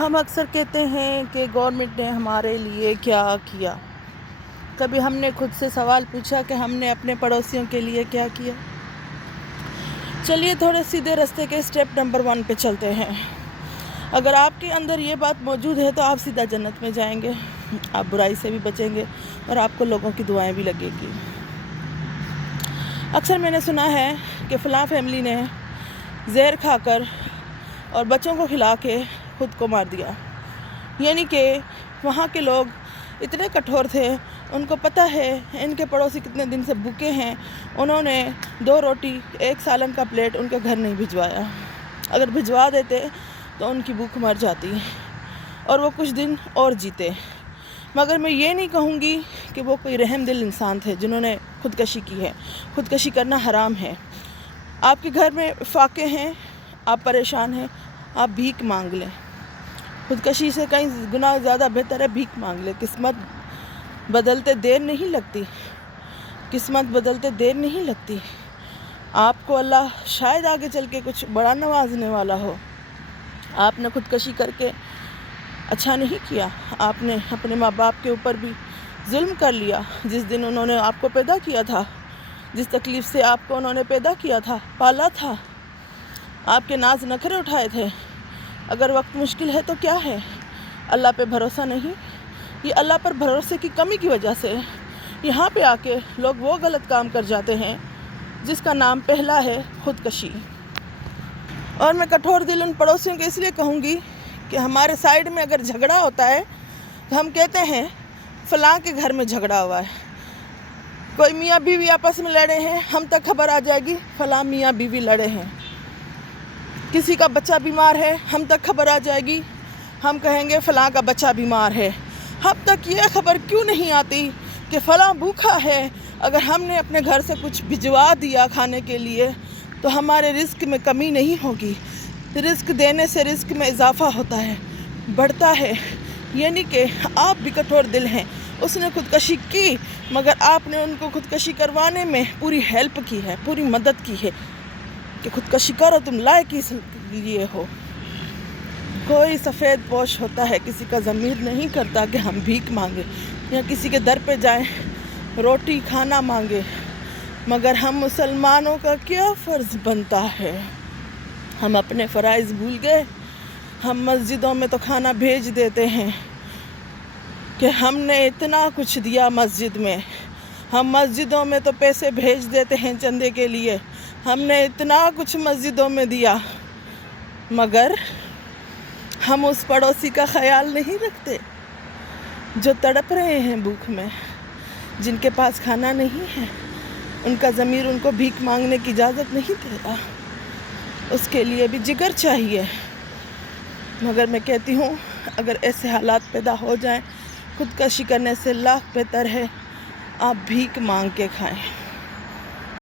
ہم اکثر کہتے ہیں کہ گورنمنٹ نے ہمارے لیے کیا کیا. کبھی ہم نے خود سے سوال پوچھا کہ ہم نے اپنے پڑوسیوں کے لیے کیا کیا؟ چلیے تھوڑے سیدھے راستے کے اسٹیپ نمبر 1 پہ چلتے ہیں. اگر آپ کے اندر یہ بات موجود ہے تو آپ سیدھا جنت میں جائیں گے. آپ برائی سے بھی بچیں گے اور آپ کو لوگوں کی دعائیں بھی لگے گی. اکثر میں نے سنا ہے کہ فلاں فیملی نے زہر کھا کر اور بچوں کو کھلا کے خود کو مار دیا. یعنی کہ وہاں کے لوگ اتنے کٹھور تھے، ان کو پتہ ہے ان کے پڑوسی کتنے دن سے بھوکے ہیں. انہوں نے 2 روٹی 1 سالن کا پلیٹ ان کے گھر نہیں بھجوایا. اگر بھجوا دیتے تو ان کی بھوک مر جاتی اور وہ کچھ دن اور جیتے. مگر میں یہ نہیں کہوں گی کہ وہ کوئی رحم دل انسان تھے جنہوں نے خودکشی کی ہے. خودکشی کرنا حرام ہے. آپ کے گھر میں فاقے ہیں، آپ پریشان ہیں، آپ بھیک مانگ لیں. خودکشی سے کئی گنا زیادہ بہتر ہے بھیک مانگ لیں. قسمت بدلتے دیر نہیں لگتی. قسمت بدلتے دیر نہیں لگتی. آپ کو اللہ شاید آگے چل کے کچھ بڑا نوازنے والا ہو. آپ نے خودکشی کر کے اچھا نہیں کیا. آپ نے اپنے ماں باپ کے اوپر بھی ظلم کر لیا. جس دن انہوں نے آپ کو پیدا کیا تھا، جس تکلیف سے آپ کو انہوں نے پیدا کیا تھا، پالا تھا، آپ کے ناز نخرے اٹھائے تھے. اگر وقت مشکل ہے تو کیا ہے؟ اللہ پہ بھروسہ نہیں. یہ اللہ پر بھروسے کی کمی کی وجہ سے یہاں پہ آ کے لوگ وہ غلط کام کر جاتے ہیں جس کا نام پہلا ہے خودکشی. اور میں کٹھور دل ان پڑوسیوں کے اس لیے کہوں گی کہ ہمارے سائیڈ میں اگر جھگڑا ہوتا ہے تو ہم کہتے ہیں فلاں کے گھر میں جھگڑا ہوا ہے. کوئی میاں بیوی آپس میں لڑے ہیں، ہم تک خبر آ جائے گی فلاں میاں بیوی لڑے ہیں. کسی کا بچہ بیمار ہے، ہم تک خبر آ جائے گی، ہم کہیں گے فلاں کا بچہ بیمار ہے. ہم تک یہ خبر کیوں نہیں آتی کہ فلاں بھوکا ہے؟ اگر ہم نے اپنے گھر سے کچھ بھجوا دیا کھانے کے لیے تو ہمارے رزق میں کمی نہیں ہوگی. رزق دینے سے رزق میں اضافہ ہوتا ہے، بڑھتا ہے. یعنی کہ آپ بھی کٹھور دل ہیں. اس نے خودکشی کی مگر آپ نے ان کو خودکشی کروانے میں پوری ہیلپ کی ہے، پوری مدد کی ہے کہ خودکشی کرو، تم لائق اس لیے ہو. کوئی سفید پوش ہوتا ہے، کسی کا ضمیر نہیں کرتا کہ ہم بھیک مانگے یا کسی کے در پہ جائیں روٹی کھانا مانگے. مگر ہم مسلمانوں کا کیا فرض بنتا ہے؟ ہم اپنے فرائض بھول گئے. ہم مسجدوں میں تو کھانا بھیج دیتے ہیں کہ ہم نے اتنا کچھ دیا مسجد میں. ہم مسجدوں میں تو پیسے بھیج دیتے ہیں چندے کے لیے. ہم نے اتنا کچھ مسجدوں میں دیا مگر ہم اس پڑوسی کا خیال نہیں رکھتے جو تڑپ رہے ہیں بھوک میں، جن کے پاس کھانا نہیں ہے. ان کا ضمیر ان کو بھیک مانگنے کی اجازت نہیں دے رہا. اس کے لیے بھی جگر چاہیے. مگر میں کہتی ہوں اگر ایسے حالات پیدا ہو جائیں، خودکشی کرنے سے لاکھ بہتر ہے آپ بھیک مانگ کے کھائیں.